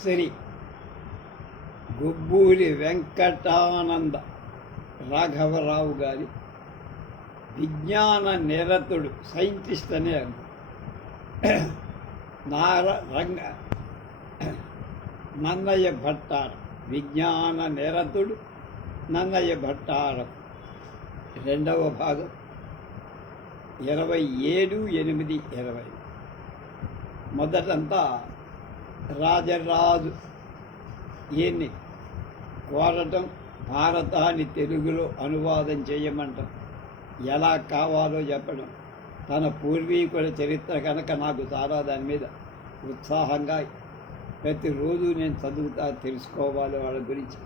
శ్రీ గుబ్బూరి వెంకటానంద రాఘవరావు గారి విజ్ఞాన నిరతుడు సైంటిస్ట్ అనే నార రంగ నన్నయ్య భట్టార విజ్ఞాన నిరతుడు నన్నయ్య భట్టారం. రెండవ భాగం ఇరవై ఏడు ఎనిమిది ఇరవై. మొదటంతా రాజరాజు. ఈయన్ని కోరటం భారతాన్ని తెలుగులో అనువాదం చేయమంటాం. ఎలా కావాలో చెప్పడం. తన పూర్వీకుల చరిత్ర కనుక నాకు చాలా దాని మీద ఉత్సాహంగా ప్రతిరోజు నేను చదువుతా తెలుసుకోవాలి వాళ్ళ గురించి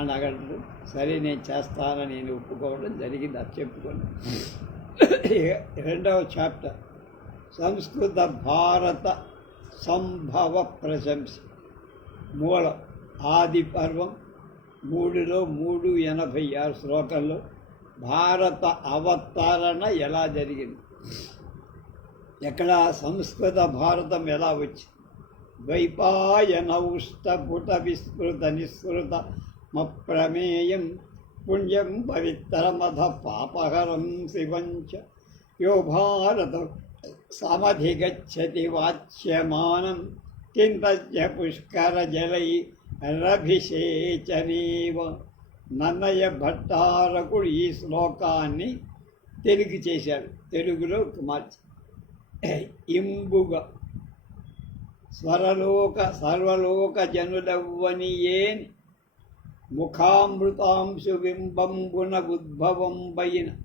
అని అడగడం. సరే నేను చేస్తానని నేను ఒప్పుకోవడం జరిగింది. అది చెప్పుకోండి రెండవ చాప్టర్. సంస్కృత భారత సంభవ ప్రశంస. మూల ఆది పర్వం మూడులో మూడు ఎనభై ఆరు శ్లోకంలో భారత అవతరణ ఎలా జరిగింది? ఎక్కడ సంస్కృత భారతం ఎలా వచ్చింది? ద్వైపాయనౌష్టపుట విస్మృత నిస్మృత మప్రమేయం పుణ్యం పవిత్రమధ పాపహరం శివంచ. యో భారత సమధిగచ్చతి వాచ్యమానం. కిందస్య పుష్కర జలై రభిషేచనీవ. నన్నయ్య భట్టారకుడు ఈ శ్లోకాన్ని తెలుగు చేశాడు. తెలుగులో మార్చి ఇంబుగా. స్వరలోక సర్వలోక జనులవ్వనియేని ముఖామృతాంశు బింబంబున ఉద్భవం పైన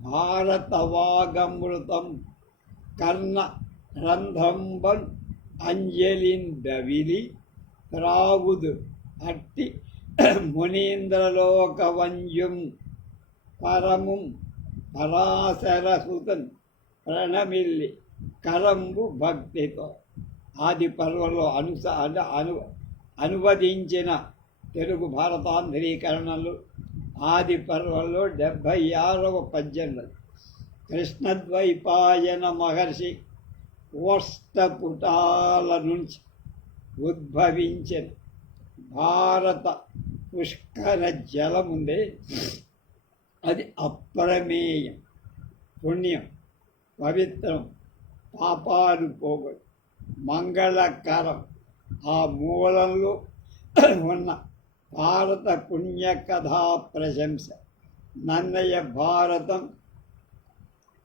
భారతవాగమృతం కర్ణ రంధంబన్ అంజలిన్ దవిలి త్రాగుదు అట్టి మునీంద్రలోకవంజుం పరముం పరాశరసుతన్ ప్రణమిల్లి కరంబు భక్తితో ఆది పర్వంలో అనుస అను అనువదించిన తెలుగు భారతాంధ్రీకరణలు ఆది పర్వంలో డెబ్భై ఆరవ పద్దెనిమిది కృష్ణద్వైపాయన మహర్షి ఓష్టపుటాల నుంచి ఉద్భవించిన. భారత పుష్కర జలముందే అది అప్రమేయం పుణ్యం పవిత్రం పాపాలు పోగొడు మంగళకరం. ఆ మూలంలో ఉన్న భారత పుణ్యకథా ప్రశంస. నన్నయ్య భారతం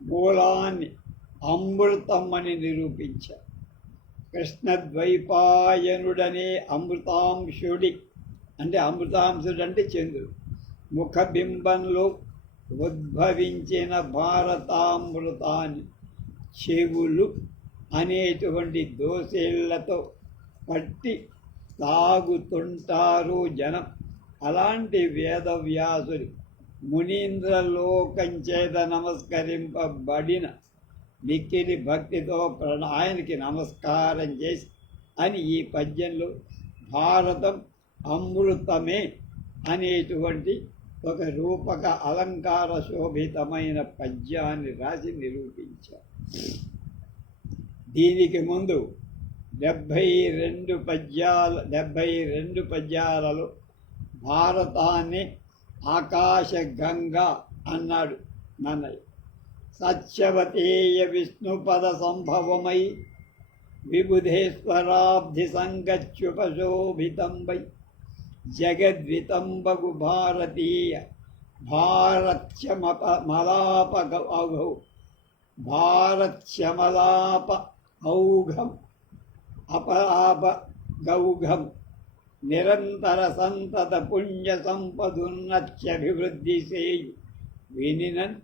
మూలాన్ని అమృతం అని నిరూపించారు. కృష్ణద్వైపాయనుడనే అమృతాంశుడి అంటే అమృతాంశుడు అంటే చంద్రుడు ముఖబింబంలో ఉద్భవించిన భారతామృతాన్ని చెవులు అనేటువంటి దోసేళ్ళతో పట్టి తాగుతుంటారు జనం. అలాంటి వేదవ్యాసుడు మునీంద్రలోకం చేత నమస్కరింపబడిన మిక్కిలి భక్తితో ప్రణా ఆయనకి నమస్కారం చేసి అని ఈ పద్యంలో భారతం అమృతమే అనేటువంటి ఒక రూపక అలంకార శోభితమైన పద్యాన్ని రాసి నిరూపించారు. దీనికి ముందు డెబ్భై రెండు పద్యాల డెబ్భై రెండు పద్యాలలో భారతాన్ని ఆకాశ గంగ అన్నాడు నన్నయ్య. సత్యవతేయ విష్ణుపద సంభవమై విబుధేశ్వరాబ్ధి సంగత్యుపశోభితంబై జగద్వితంబగు భారతీయ భారత్యమప మలాప ఔఘౌ భారత్యమలాప ఔఘం అపలాప గౌఘం నిరంతర సంతత పుణ్య సంపదున్నత్యభివృద్ధి చేయి. వినినన్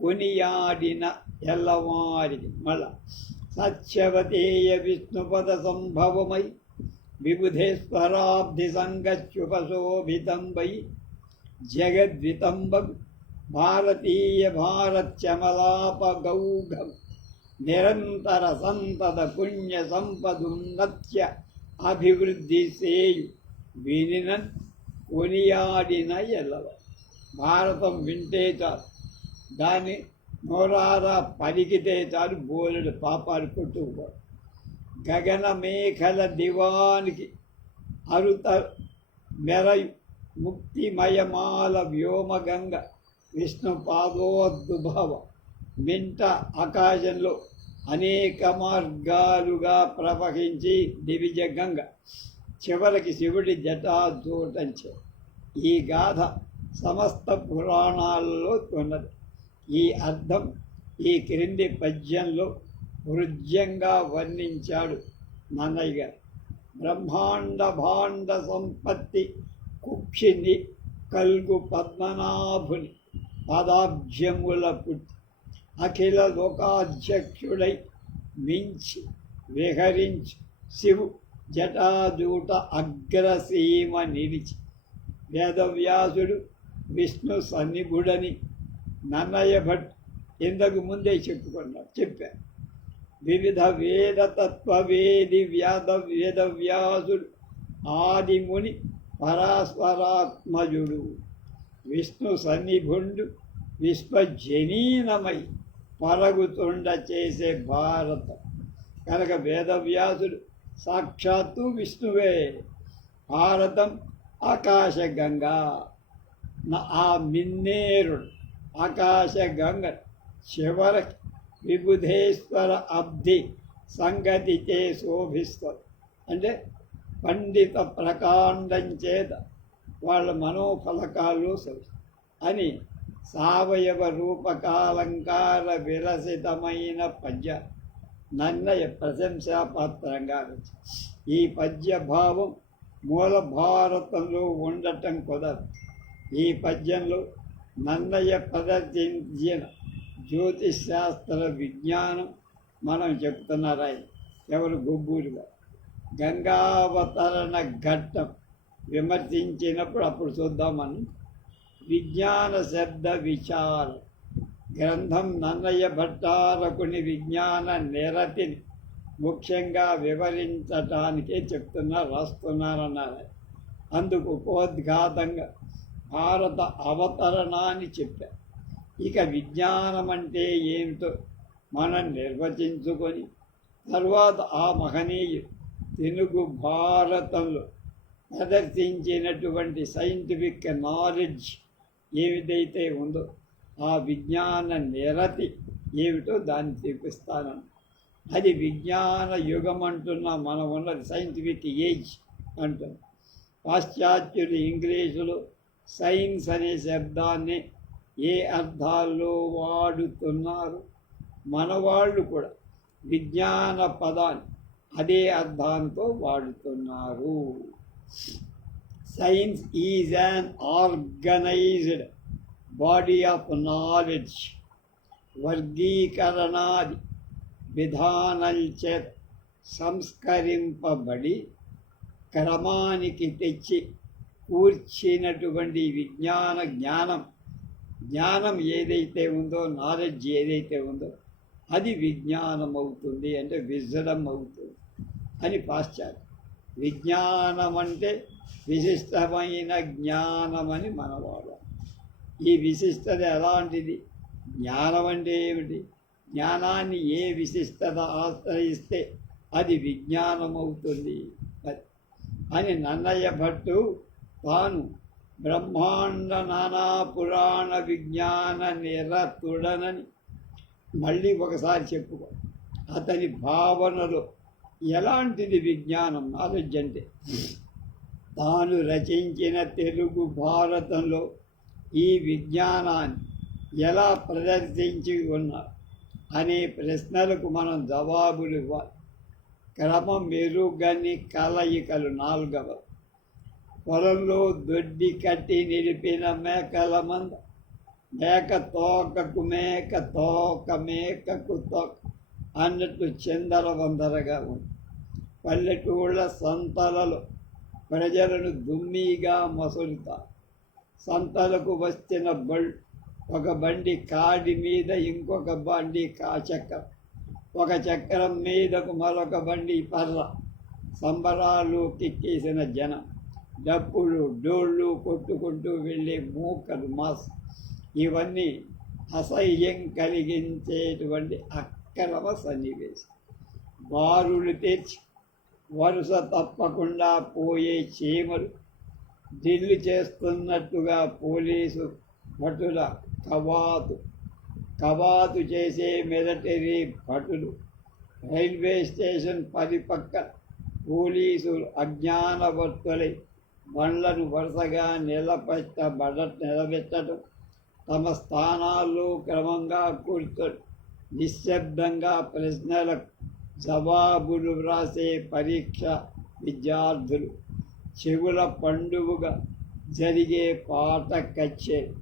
కొనియాడిన ఎల్లవారికి మళ్ళ సత్యవతేయ విష్ణుపద సంభవమై విబుధేశ్వరాబ్ధి సంగశుభశోభితంబై వై జగద్వితంబం భారతీయ భారత్యమలాప గౌఘం నిరంతర సంతత పుణ్య సంపదున్నత్య అభివృద్ధి సేయు వినినన్ కొనియాడిన ఎల్లవ. భారతం వింటే చాలు దాన్ని నోరారా పలికితే చాలు బోలెడు పాపాలు కొట్టుకుపో గగన మేఘల దివానికి అరుత మెరయు ముక్తిమయమాల వ్యోమగంగ విష్ణు పాదోద్భవ మింట ఆకాశంలో అనేక మార్గాలుగా ప్రవహించి దివిజ గంగ చివరికి శివుడి జటాదూటంచే. ఈ గాథ సమస్త పురాణాల్లో ఉన్నది. ఈ అర్థం ఈ క్రింది పద్యంలో హృద్యంగా వర్ణించాడు నన్నయ్య గారు. బ్రహ్మాండ భాండ సంపత్తి కుక్షిని కల్గు పద్మనాభుని పదాబ్జముల పుట్టి అఖిల లోకాధ్యక్షుడై మించి విహరించి శివు జటాజూట అగ్రసీమ నిలిచి వేదవ్యాసుడు విష్ణు సన్నిభుడని నన్నయ్య భట్ ఇంతకు ముందే చెప్పుకున్నాడు చెప్పారు వివిధ వేదతత్వవేది వ్యాద వేదవ్యాసుడు ఆదిముని పరాస్పరాత్మజుడు. విష్ణు సన్నిభుండు విశ్వజనీనమై పరుగుతుండ చేసే భారతం. కనుక వేదవ్యాసుడు సాక్షాత్తు విష్ణువే. భారతం ఆకాశగంగా. ఆ మిన్నేరుడు ఆకాశగంగ చివరికి విబుధేశ్వర అబ్ధి సంగతిచే శోభిస్తారు అంటే పండిత ప్రకాండం చేత వాళ్ళ మనోఫలకాలు అని సావయవ రూపకాలంకార విరసితమైన పద్య నన్నయ ప్రశంసాపాత్రంగా వచ్చింది ఈ పద్య భావం మూల భారతంలో ఉండటం కుదరదు. ఈ పద్యంలో నన్నయ్య ప్రదర్శించిన జ్యోతిష్ శాస్త్ర విజ్ఞానం మనం చెప్తున్నారా ఎవరు? గొబ్బూరుగా గంగావతరణ ఘట్టం విమర్శించినప్పుడు అప్పుడు చూద్దామని విజ్ఞాన శబ్ద విచారం గ్రంథం నన్నయ్య భట్టారకుని విజ్ఞాన నిరతిని ముఖ్యంగా వివరించటానికే చెప్తున్నారు రాస్తున్నారన్నారు. అందుకు ఉపోద్ఘాతంగా భారత అవతరణాన్ని చెప్పారు ఇక విజ్ఞానం అంటే ఏమిటో మనం నిర్వచించుకొని తర్వాత ఆ మహనీయుడు తెలుగు భారతంలో ప్రదర్శించినటువంటి సైంటిఫిక్ నాలెడ్జ్ ఏమిదైతే ఉందో ఆ విజ్ఞాన నిరతి ఏమిటో దాన్ని చూపిస్తాను. అది విజ్ఞాన యుగం అంటున్నా మనం ఉన్నది సైంటిఫిక్ ఏజ్ అంటున్నాం పాశ్చాత్యులు ఇంగ్లీషులో సైన్స్ అనే శబ్దాన్ని ఏ అర్థాల్లో వాడుతున్నారు? మనవాళ్ళు కూడా విజ్ఞాన పదాన్ని అదే అర్థంతో వాడుతున్నారు. Science is an organised body of knowledge వర్గీకరణాది విధానంచే సంస్కరింపబడి క్రమానికి తెచ్చి కూర్చినటువంటి విజ్ఞాన జ్ఞానం జ్ఞానం ఏదైతే ఉందో నాలెడ్జ్ ఏదైతే ఉందో అది విజ్ఞానం అవుతుంది అంటే విజడం అవుతుంది అని పాశ్చాత్య విజ్ఞానం అంటే విశిష్టమైన జ్ఞానం అని మనవాడు ఈ విశిష్టత ఎలాంటిది? జ్ఞానం అంటే ఏమిటి? జ్ఞానాన్ని ఏ విశిష్టత ఆశ్రయిస్తే అది విజ్ఞానం అవుతుంది అది అని నన్నయ్య భట్టు తాను బ్రహ్మాండ నానా పురాణ విజ్ఞాన నిరతుడనని మళ్ళీ ఒకసారి చెప్పుకో. అతని భావనలో ఎలాంటిది విజ్ఞానం? నాలెడ్జ్ అంటే తాను రచించిన తెలుగు భారతంలో ఈ విజ్ఞానాన్ని ఎలా ప్రదర్శించి ఉన్నారు అనే ప్రశ్నలకు మనం జవాబులు ఇవ్వాలి. క్రమం మెరుగని కలయికలు నాలుగవ. పొలంలో దొడ్డి కట్టి నిలిపిన మేకల మంద. మేక తోకకు మేక తోక మేకకు తోక అన్నట్టు చందర వందరగా ఉంది. పల్లెటూళ్ళ సంతలలో ప్రజలను దుమ్మిగా మసులుతారు. సంతలకు వచ్చిన బల్ ఒక బండి కాడి మీద ఇంకొక బండి కా చక్రం ఒక చక్రం మీదకు మరొక బండి పర్ర. సంబరాలు కిక్కేసిన జనం. డప్పులు డోళ్ళు కొట్టుకుంటూ వెళ్ళే మూకలు మాస్. ఇవన్నీ అసహ్యం కలిగించేటువంటి అక్రమ సన్నివేశం. బారులు తెచ్చి వరుస తప్పకుండా పోయే చీమలు ఢిల్లు చేస్తున్నట్టుగా పోలీసు భటుల కవాతు కవాతు చేసే మిలిటరీ భటులు రైల్వే స్టేషన్ పరిపక్క పోలీసులు అజ్ఞానవర్తులై బండ్లను వరుసగా నిలబెట్టబడ నిలబెట్టడం తమ స్థానాల్లో క్రమంగా కూర్చొని నిశ్శబ్దంగా ప్రశ్నలకు జవాబులు వ్రాసే పరీక్ష విద్యార్థులు చెవుల పండుగగా జరిగే పాట కచ్చేరి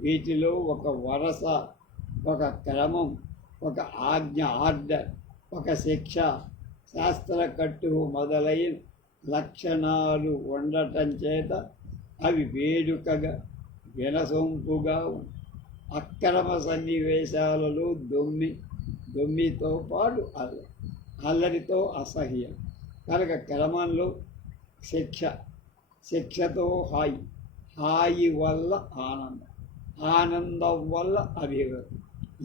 వీటిలో ఒక వరస ఒక క్రమం ఒక ఆజ్ఞ ఆర్డర్ ఒక శిక్ష. శాస్త్రకట్టు మొదలైన లక్షణాలు ఉండటం చేత అవి వేడుకగా వినసొంపుగా అక్రమ సన్నివేశాలలో దొమ్మి దొమ్మితో పాటు అల్లరి అల్లరితో అసహ్యం. కనుక క్రమంలో శిక్ష శిక్షతో హాయి హాయి వల్ల ఆనందం ఆనందం వల్ల అభివృద్ధి.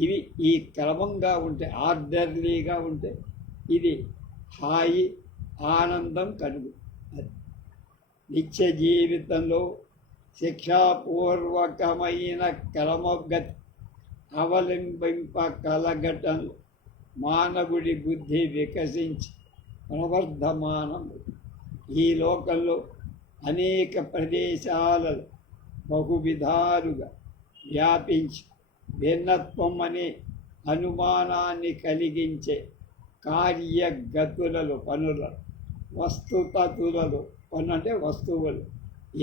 ఇవి ఈ క్రమంగా ఉంటే ఆర్డర్లీగా ఉంటే ఇది హాయి ఆనందం కలుగు. అది నిత్య జీవితంలో శిక్షాపూర్వకమైన క్రమగతి అవలంబింప కలగటం మానవుడి బుద్ధి వికసించి ప్రవర్ధమానం ఈ లోకంలో అనేక ప్రదేశాలలో బహువిధాలుగా వ్యాపించి భిన్నత్వం అనే అనుమానాన్ని కలిగించే కార్యగతులలో పనులను వస్తుతతులలో పను అంటే వస్తువులు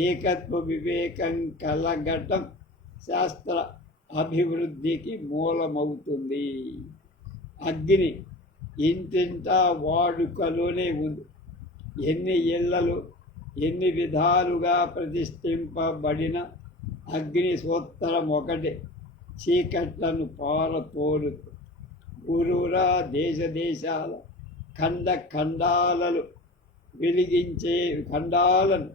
ఏకత్వ వివేకం కలగటం శాస్త్ర అభివృద్ధికి మూలమవుతుంది. అగ్ని ఇంటింటా వాడుకలోనే ఉంది. ఎన్ని ఇళ్ళలు ఎన్ని విధాలుగా ప్రతిష్ఠింపబడిన అగ్ని సూత్రం ఒకటి చీకట్లను పారతోలు ఊరూరా దేశ దేశాల ఖండ ఖండాలను వెలిగించే ఖండాలను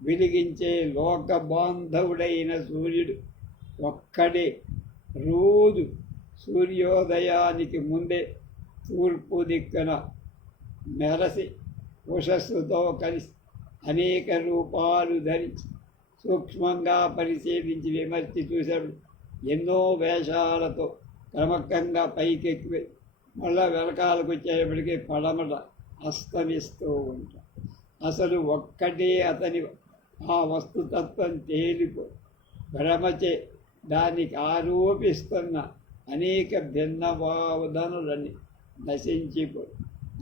వెలిగించే లోక బాంధవుడైన సూర్యుడు ఒక్కడే. రోజు సూర్యోదయానికి ముందే తూర్పు దిక్కున మెరసి ఉషస్సుతో కలిసి అనేక రూపాలు ధరించి సూక్ష్మంగా పరిశీలించి విమర్శి చూశాడు. ఎన్నో వేషాలతో క్రమక్కంగా పైకెక్కి మళ్ళా వెనకాలకు వచ్చేటప్పటికీ పడమట అస్తమిస్తూ ఉంటాం అసలు ఒక్కటే అతని ఆ వస్తుతత్వం తేలిపో భ్రమచే దానికి ఆరోపిస్తున్న అనేక భిన్న నశించిపోయి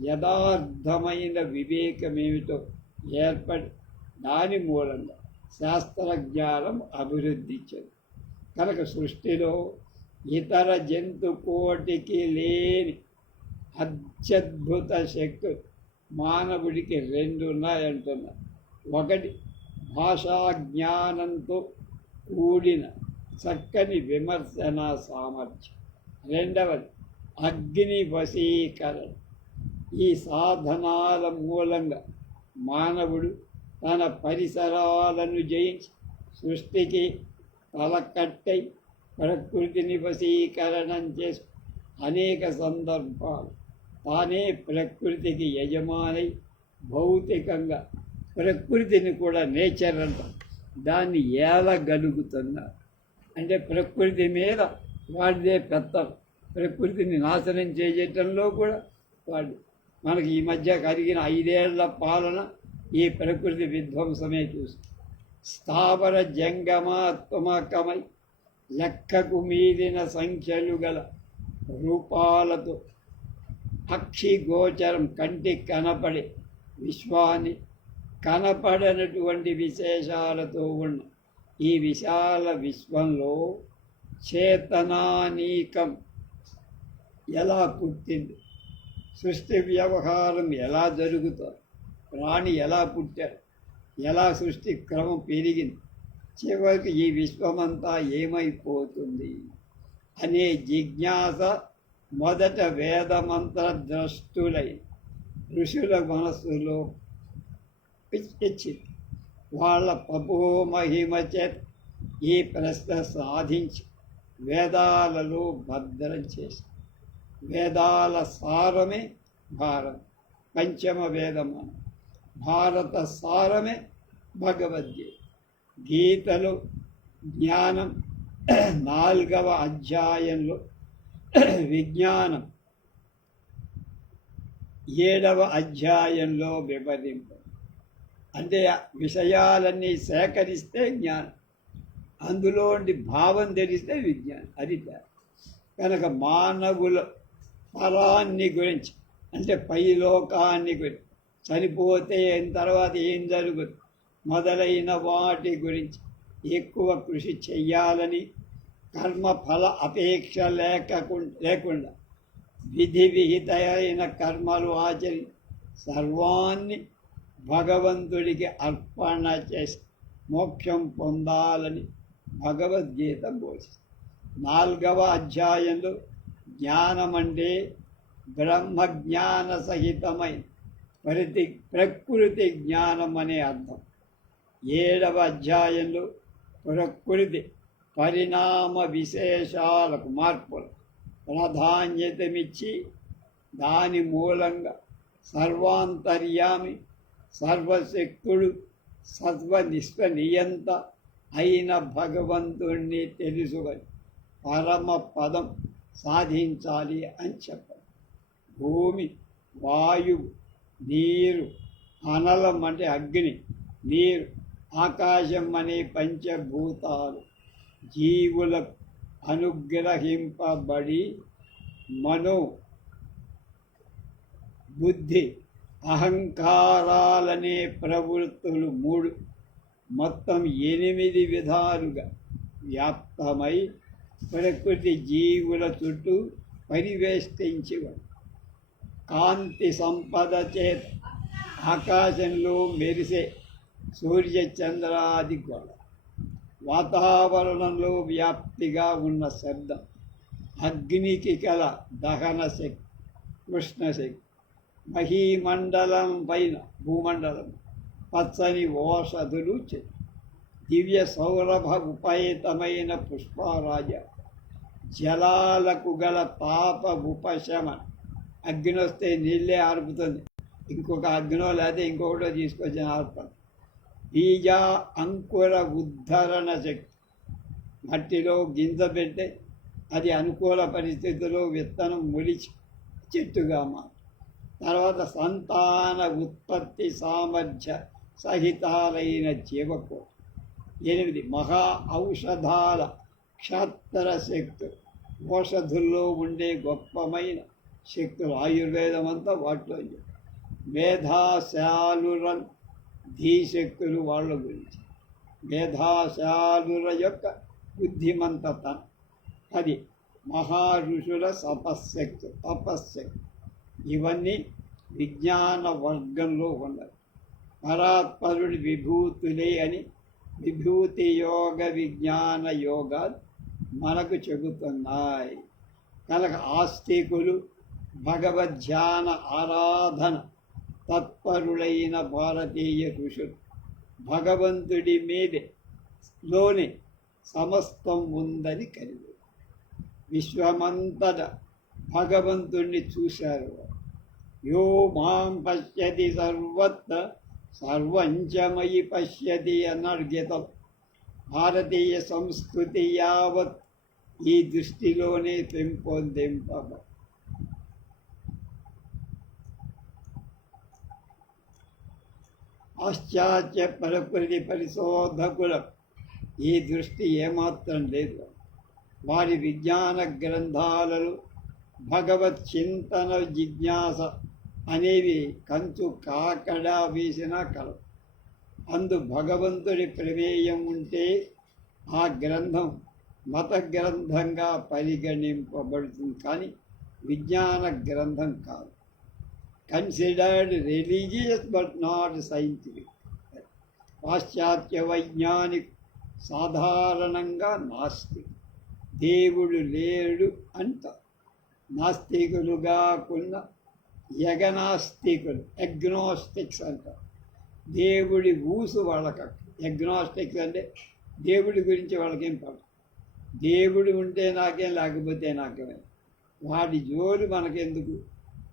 యథార్థమైన వివేకమేమిటో ఏర్పడి దాని మూలంగా శాస్త్రజ్ఞానం అభివృద్ధి చెంది. కనుక సృష్టిలో ఇతర జంతు కోటికి లేని అత్యద్భుత శక్తులు మానవుడికి రెండు ఉన్నాయంటున్నారు. ఒకటి భాషా జ్ఞానంతో కూడిన చక్కని విమర్శన సామర్థ్యం. రెండవది అగ్ని వశీకరణ. ఈ సాధనాల మూలంగా మానవుడు తన పరిసరాలను జయించి సృష్టికి తలకట్టై ప్రకృతిని వశీకరణం చేసి అనేక సందర్భాలు. తానే ప్రకృతికి యజమానై భౌతికంగా ప్రకృతిని కూడా నేచర్ అంటాం. దాన్ని ఏలగలుగుతున్నారు అంటే ప్రకృతి మీద వాడిదే పెద్ద ప్రకృతిని నాశనం చేయటంలో కూడా వాడు మనకి ఈ మధ్య కలిగిన ఐదేళ్ళ పాలన ఈ ప్రకృతి విధ్వంసమే చూసి. స్థావర జంగమాత్మకమై లెక్కకు మీరిన సంఖ్యలు గల రూపాలతో అక్షిగోచరం కంటికి కనపడే విశ్వాన్ని కనపడనటువంటి విశేషాలతో ఉన్న ఈ విశాల విశ్వంలో చేతనానీకం ఎలా పుట్టింది? సృష్టి వ్యవహారం ఎలా జరుగుతుంది ప్రాణి ఎలా పుట్టాడు ఎలా సృష్టి క్రమం పెరిగింది చివరికి ఈ విశ్వమంతా ఏమైపోతుంది అనే జిజ్ఞాస మొదట వేదమంత్ర ద్రష్టులై ఋషుల మనస్సులో పిచ్చింది వాళ్ళ మహిమ చేత ఈ ప్రశ్న సాధించి వేదాలలో భద్రం చేసింది. వేదాల సారమే భారం పంచమ వేదం భారత సారమే భగవద్గీత. గీతలు జ్ఞానం నాలుగవ అధ్యాయంలో విజ్ఞానం. ఏడవ అధ్యాయంలో విభజింపు. అంటే విషయాలన్నీ సేకరిస్తే జ్ఞానం. అందులోండి భావం తెలిస్తే విజ్ఞానం. అది కనుక మానవుల పరాన్ని గురించి. అంటే పైలోకాన్ని గురించి చనిపోతే తర్వాత ఏం జరుగుతుంది మొదలైన వాటి గురించి ఎక్కువ కృషి చెయ్యాలని కర్మ ఫల అపేక్ష లేకుండా లేకుండా విధి విహితమైన కర్మలు ఆచరి సర్వాన్ని భగవంతుడికి అర్పణ చేసి మోక్షం పొందాలని భగవద్గీత బోధిస్తుంది. నాలుగవ అధ్యాయంలో జ్ఞానం అంటే బ్రహ్మజ్ఞాన సహితమై ప్రతి ప్రకృతి జ్ఞానం అనే అర్థం. ఏడవ అధ్యాయంలో ప్రకృతి పరిణామ విశేషాలకు మార్పులు. ప్రాధాన్యతమిచ్చి దాని మూలంగా సర్వాంతర్యామి సర్వశక్తుడు సర్వనిష్ట నియంత అయిన భగవంతుణ్ణి తెలుసుకొని పరమ పదం సాధించాలి అని చెప్పారు భూమి వాయువు నీరు అనలం అంటే అగ్ని నీరు ఆకాశం అనే పంచభూతాలు జీవులకు అనుగ్రహింపబడి మనో బుద్ధి అహంకారాలనే ప్రవృత్తులు మూడు. మొత్తం ఎనిమిది విధాలుగా వ్యాప్తమై ప్రకృతి జీవుల చుట్టూ పరివేష్టించి ఉంది. కాంతి సంపద చేత ఆకాశంలో మెరిసే సూర్య చంద్రాది గోడ వాతావరణంలో వ్యాప్తిగా ఉన్న శబ్దం. అగ్నికి కల దహన శక్తి కృష్ణశక్తి మహీమండలం పైన భూమండలం. పచ్చని ఓషధులు చెట్టు దివ్య సౌరభ ఉపేతమైన పుష్పారాజ. జలాలకు గల పాప ఉపశమ. అగ్ని వస్తే నీళ్ళే ఆర్పుతుంది. ఇంకొక అగ్నో లేకపోతే ఇంకొకటో తీసుకొచ్చిన ఆర్పం బీజ అంకుర ఉద్ధరణ శక్తి. మట్టిలో గింజ పెట్టి అది అనుకూల పరిస్థితుల్లో విత్తనం ములిచి చెట్టుగా మారు. తర్వాత సంతాన ఉత్పత్తి సామర్థ్య సహితాలైన జీవకు ఎనిమిది మహా ఔషధాల క్షాత్ర శక్తులు ఔషధుల్లో ఉండే గొప్పమైన శక్తులు ఆయుర్వేదం అంతా వాటిలో ఉంది. ధీ ధీశక్తులు వాళ్ళ గురించి. మేధాశాలుర యొక్క బుద్ధిమంతత. అది మహారుషుల తపశ్శక్తి తపశ్శక్తి. ఇవన్నీ విజ్ఞాన వర్గంలో ఉన్నది పరాత్పరుడి విభూతులే అని విభూతి యోగ విజ్ఞాన యోగాలు మనకు చెబుతున్నాయి. కనుక ఆస్తికులు భగవద్ధ్యాన ఆరాధన తత్పరులైన భారతీయ ఋషులు. భగవంతుడి మీదే లోని సమస్తం ఉందని కలిగి విశ్వమంతట భగవంతుణ్ణి చూశారు. యో మాం పశ్యతి సర్వత్ర సర్వంచమయి పశ్యతి అన్నాడు గీతం భారతీయ సంస్కృతి యావత్ ఈ దృష్టిలోనే పెంపొందింపబ. పాశ్చాత్య ప్రకృతి పరిశోధకుల ఈ దృష్టి ఏమాత్రం లేదు. వారి విజ్ఞాన గ్రంథాలలో భగవత్ చింతన జిజ్ఞాస అనేవి కంచు కాకడా వేసిన కలవు. అందు భగవంతుడి ప్రమేయం ఉంటే ఆ గ్రంథం మత గ్రంథంగా పరిగణింపబడుతుంది కానీ విజ్ఞాన గ్రంథం కాదు. Considered religious but not scientific పాశ్చాత్య వైజ్ఞానిక సాధారణంగా నాస్తిక్. దేవుడు లేడు అంట నాస్తికులుగా కొన్న యగనాస్తికులు ఎగ్నోస్టిక్స్ అంటారు దేవుడి ఊసు వాళ్ళకి ఎగ్నాస్టిక్స్ అంటే దేవుడి గురించి వాళ్ళకేం పడదు. దేవుడు ఉంటే నాకేం లేకపోతే నాకే వాడి జోలు మనకెందుకు?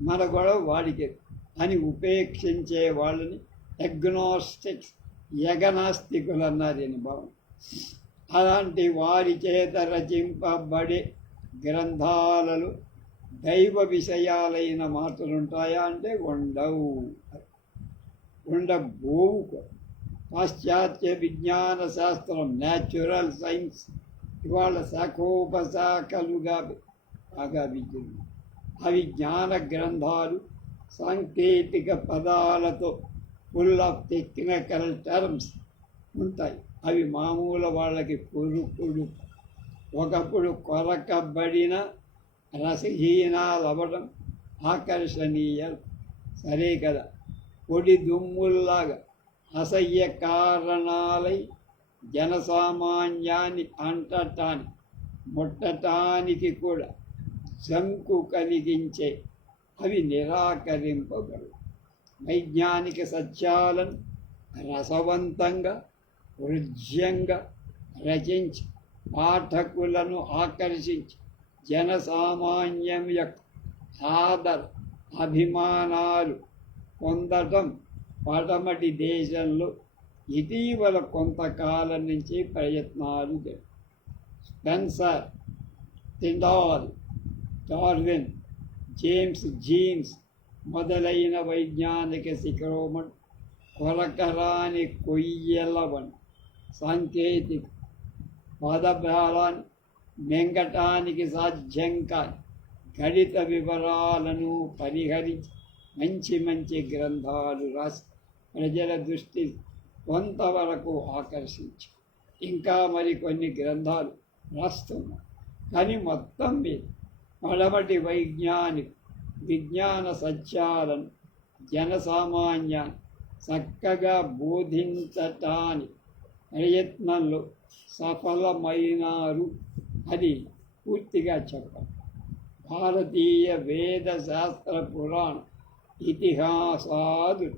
మన గొడవ వాడికే అని ఉపేక్షించే వాళ్ళని ఎగ్నోస్టిక్స్ యగనాస్తికులు అన్నారు అని భావం అలాంటి వారి చేత రచింపబడే గ్రంథాలలో దైవ విషయాలైన మాటలు ఉంటాయా అంటే ఉండవు. ఉండబోవు పాశ్చాత్య విజ్ఞాన శాస్త్రం న్యాచురల్ సైన్స్ ఇవాళ శాఖోపశాఖలుగా బాగా విద్యులు అవి జ్ఞాన గ్రంథాలు సాంకేతిక పదాలతో ఫుల్ ఆఫ్ టెక్నికల్ టర్మ్స్ ఉంటాయి. అవి మామూలు వాళ్ళకి కొరుకుడు ఒకప్పుడు కొరకబడిన రసహీనాలవ్వడం ఆకర్షణీయం సరే కదా. పొడి దుమ్ముల్లాగా అసహ్య కారణాలై జనసామాన్యాన్ని అంటటానికి ముట్టటానికి కూడా శంకు కలిగించే అవి నిరాకరింపగలవు వైజ్ఞానిక సత్యాలను రసవంతంగా హృద్యంగా రచించి పాఠకులను ఆకర్షించి జనసామాన్యం యొక్క ఆదర అభిమానాలు పొందటం పడమటి దేశంలో ఇటీవల కొంతకాలం నుంచి ప్రయత్నాలు Spencer Tyndall Darwin James Jeans మొదలైన వైజ్ఞానిక శిఖరోమణ్ కొరకరాని కొయ్యలవన్ సాంకేతిక పదభాలాన్ని మెంగటానికి సాధ్యం కాని గణిత వివరాలను పరిహరించి మంచి మంచి గ్రంథాలు రాసి ప్రజల దృష్టి కొంతవరకు ఆకర్షించి. ఇంకా మరికొన్ని గ్రంథాలు రాస్తున్నాం కానీ మొత్తం మీద మడమటి వైజ్ఞానిక విజ్ఞాన సత్యాలను జనసామాన్యాన్ని చక్కగా బోధించటాని ప్రయత్నంలో సఫలమైనారు అది పూర్తిగా చెప్పాలి. భారతీయ వేద శాస్త్ర పురాణ ఇతిహాసాలు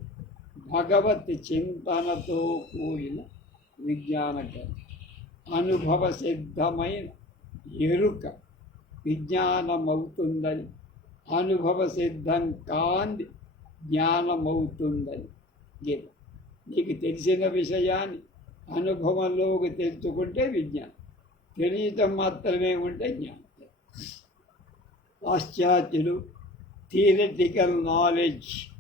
భగవత్ చింతనతో కూడిన విజ్ఞాన కథ అనుభవ సిద్ధమైన ఎరుక విజ్ఞానమవుతుందని అనుభవ సిద్ధం కాంది జ్ఞానమవుతుందని గీత. నీకు తెలిసిన విషయాన్ని అనుభవంలోకి తెలుసుకుంటే విజ్ఞానం. తెలియటం మాత్రమే ఉంటే జ్ఞానం. పాశ్చాత్యులు థియరటికల్ నాలెడ్జ్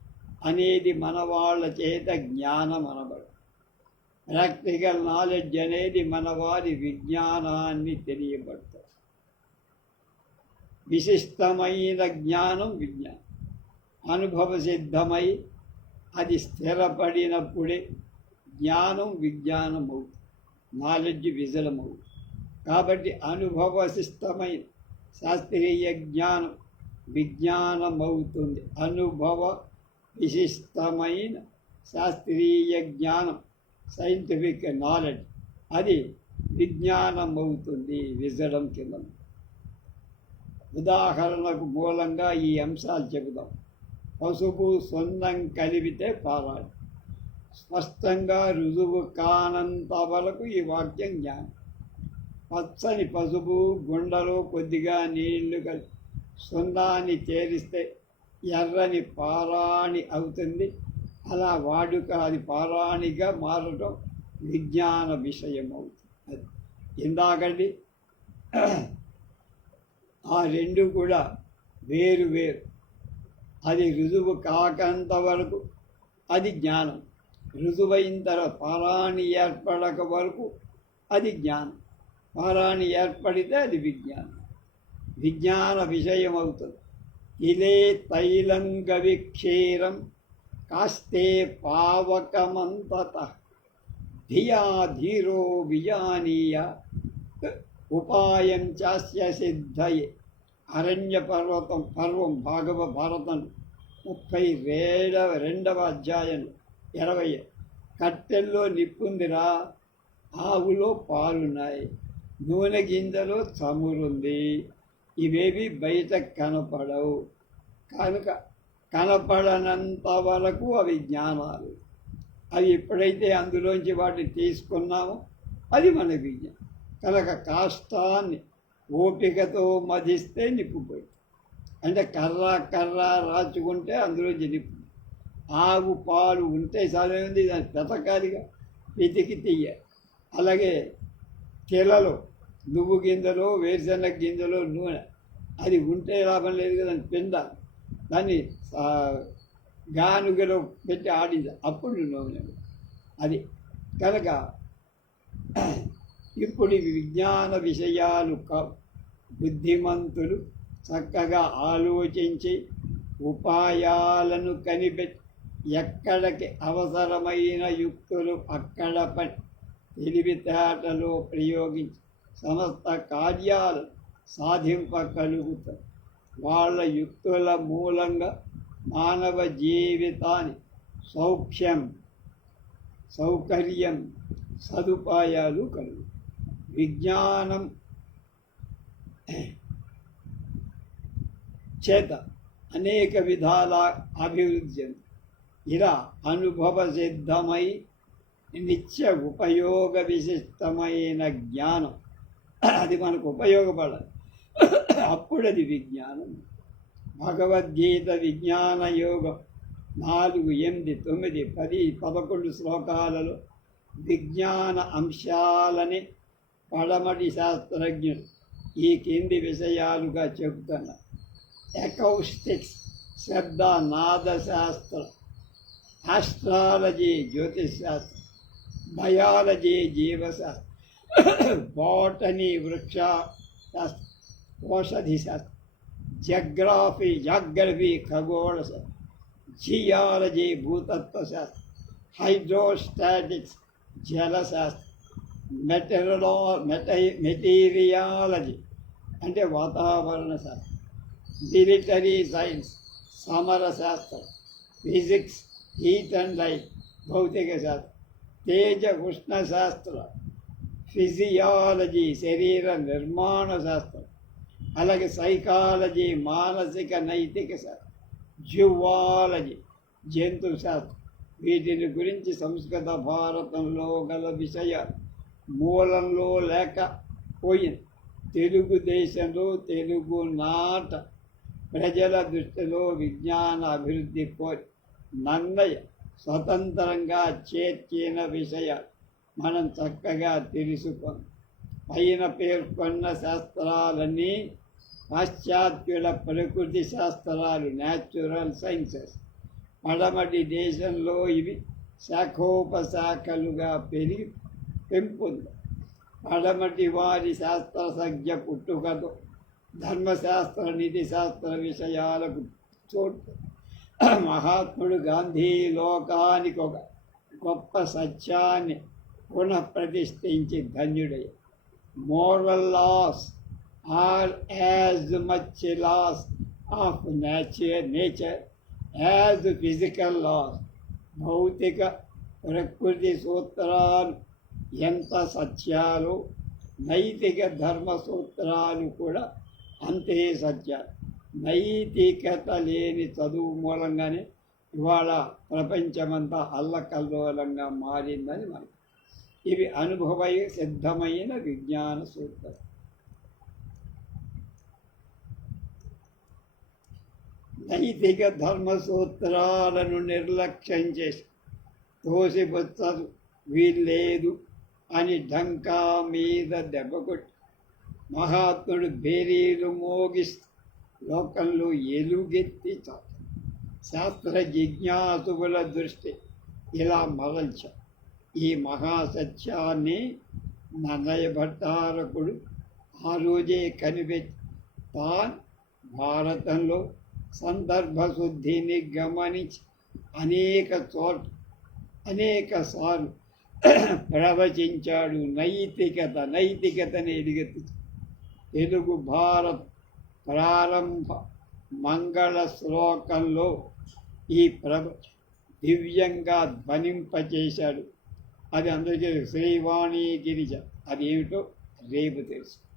అనేది మన వాళ్ళ చేత జ్ఞానం అనబడు ప్రాక్టికల్ నాలెడ్జ్ అనేది మన వారి విజ్ఞానాన్ని తెలియబడుతుంది విశిష్టమైన జ్ఞానం విజ్ఞానం. అనుభవ సిద్ధమై అది స్థిరపడినప్పుడే జ్ఞానం విజ్ఞానం అవుతుంది నాలెడ్జ్ విజలం అవుతుంది కాబట్టి అనుభవసిష్టమైన శాస్త్రీయ జ్ఞానం విజ్ఞానం అవుతుంది అనుభవ విశిష్టమైన శాస్త్రీయ జ్ఞానం సైంటిఫిక్ నాలెడ్జ్ అది విజ్ఞానం అవుతుంది విజడం కింద. ఉదాహరణకు మూలంగా ఈ అంశాలు చెబుదాం. పసుపు సొన్నం కలిపితే పారాడు స్పష్టంగా రుజువు కానంత వరకు ఈ వాక్యం జ్ఞానం. పచ్చని పసుపు గుండలో కొద్దిగా నీళ్ళు కలిపి సున్నాన్ని చేరిస్తే ఎర్రని పారాణి అవుతుంది. అలా వాడుక అది పారాణిగా మారడం విజ్ఞాన విషయం అవుతుంది అది ఇందాకండి ఆ రెండు కూడా వేరు వేరు. అది రుజువు కాకంత వరకు అది జ్ఞానం. రుజువైన తర్వాత పారాణి ఏర్పడక వరకు అది జ్ఞానం. పారాణి ఏర్పడితే అది విజ్ఞానం. విజ్ఞాన విషయం అవుతుంది ఇలే తైలంగవి క్షీరం కాస్తే పావకమంతత. ధియా ధీరో విజానీయ. ఉపాయం చాస్య సిద్ధయే. అరణ్య పర్వతం పర్వం భాగవ భారతం ముప్పై రెండవ రెండవ అధ్యాయం ఇరవై. కట్టెల్లో నిప్పుందిరా ఆవులో పాలున్నాయి. నూనె గింజలో చమురుంది. ఇవేవి బయట కనపడవు. కనుక కనపడనంత వరకు అవి జ్ఞానాలు. అవి ఎప్పుడైతే అందులోంచి వాటిని తీసుకున్నామో అది మన విజ్ఞానం. కనుక కాష్టాన్ని ఓపికతో మధిస్తే నిప్పుపోయి అంటే కర్ర కర్ర రాచుకుంటే అందులోంచి నిప్పు ఆవు పాలు ఉంటే సరైనది దాన్ని పెతకాలిగా వెతికి తీయ అలాగే తెలలో నువ్వు గింజలు వేరుశెనగ గింజలు నూనె. అది ఉంటే లాభం లేదు కదా పిండ. దాన్ని గానుగలో పెట్టి ఆడింది. అప్పుడు నూనె. అది కనుక ఇప్పుడు విజ్ఞాన విషయాలు బుద్ధిమంతులు చక్కగా ఆలోచించి ఉపాయాలను కనిపెట్టి ఎక్కడికి అవసరమైన యుక్తులు అక్కడ పని తెలివితేటలో ప్రయోగించి సమస్త కార్యాలు సాధింపగలుగుతారు వాళ్ళ యుక్తుల మూలంగా మానవ జీవితాన్ని సౌఖ్యం సౌకర్యం సదుపాయాలు కలుగు. విజ్ఞానం చేత అనేక విధాల అభివృద్ధి ఇలా అనుభవ సిద్ధమై నిత్య ఉపయోగ విశిష్టమైన జ్ఞానం అది మనకు ఉపయోగపడాలి అప్పుడు అది విజ్ఞానం. భగవద్గీత విజ్ఞాన యోగం నాలుగు ఎనిమిది తొమ్మిది పది పదకొండు శ్లోకాలలో విజ్ఞాన అంశాలని పడమటి శాస్త్రజ్ఞులు ఈ కింది విషయాలుగా చెబుతున్నారు. ఎకౌస్టిక్స్ శబ్ద నాద శాస్త్రం ఆస్ట్రాలజీ జ్యోతిష్ శాస్త్రం బయాలజీ జీవశాస్త్రం. బాటనీ వృక్ష శాస్త్రం ఔషధి శాస్త్రం జగ్రాఫీ జాగ్రఫీ ఖగోళ జియాలజీ భూతత్వ శాస్త్రం హైడ్రోస్టాటిక్స్ జలశాస్త్రం మెటరలో మెట మెటీరియాలజీ అంటే వాతావరణ శాస్త్రం మిలిటరీ సైన్స్ సమర శాస్త్రం ఫిజిక్స్ హీట్ అండ్ లైట్ భౌతిక శాస్త్రం తేజ ఉష్ణ శాస్త్రం ఫిజియాలజీ శరీర నిర్మాణ శాస్త్రం అలాగే సైకాలజీ మానసిక నైతిక శాస్త్రం జువాలజీ జంతు శాస్త్రం. వీటిని గురించి సంస్కృత భారతంలో గల విషయాలు మూలంలో లేకపోయింది తెలుగుదేశంలో తెలుగు నాట ప్రజల దృష్టిలో విజ్ఞాన అభివృద్ధి కోరి నన్నయ్య స్వతంత్రంగా చేర్చిన విషయాలు. మనం చక్కగా తెలుసుకో పైన పేర్కొన్న శాస్త్రాలన్నీ పాశ్చాత్యుల ప్రకృతి శాస్త్రాలు న్యాచురల్ సైన్సెస్ పడమటి దేశంలో ఇవి శాఖోపశాఖలుగా పెరిగి పెంపుంది పడమటి వారి శాస్త్రసజ్ఞ పుట్టుకతో ధర్మశాస్త్ర నీతి శాస్త్ర విషయాలకు చోటు. మహాత్ముడు గాంధీ లోకానికి ఒక గొప్ప సత్యాన్ని పునఃప్రతిష్ఠించి ధన్యుడై. Moral laws are as much laws of nature nature as physical laws భౌతిక ప్రకృతి సూత్రాలు ఎంత సత్యాలు నైతిక ధర్మ సూత్రాలు కూడా అంతే సత్యాలు నైతికత లేని చదువు మూలంగానే ఇవాళ ప్రపంచమంతా అల్లకల్లోలంగా మారిందని మనకు ఇవి అనుభవ సిద్ధమైన విజ్ఞాన సూత్రం. నైతిక ధర్మ సూత్రాలను నిర్లక్ష్యం చేసి తోసిపుచ్చరు వీల్లేదు అని ఢంకా మీద దెబ్బ కొట్టి మహాత్ముడు బేరీలు మోగిస్తూ లోకంలో ఎలుగెత్తి చాటు శాస్త్ర జిజ్ఞాసుల దృష్టి ఇలా మరల్చారు ఈ మహాసత్యాన్ని నన్నయ్య భట్టారకుడు ఆ రోజే కనిపెట్టి తాన్ భారతంలో సందర్భశుద్ధిని గమనించి అనేక చోట్ల అనేక సార్లు ప్రవచించాడు. నైతికత నైతికతని ఎలుగెత్తి తెలుగు భారత్ ప్రారంభ మంగళ శ్లోకంలో ఈ ప్రభ దివ్యంగా ధ్వనింపచేశాడు. అది అందరికీ శ్రీవాణి గిరిజ. అది ఏమిటో రేపు తెలుసు.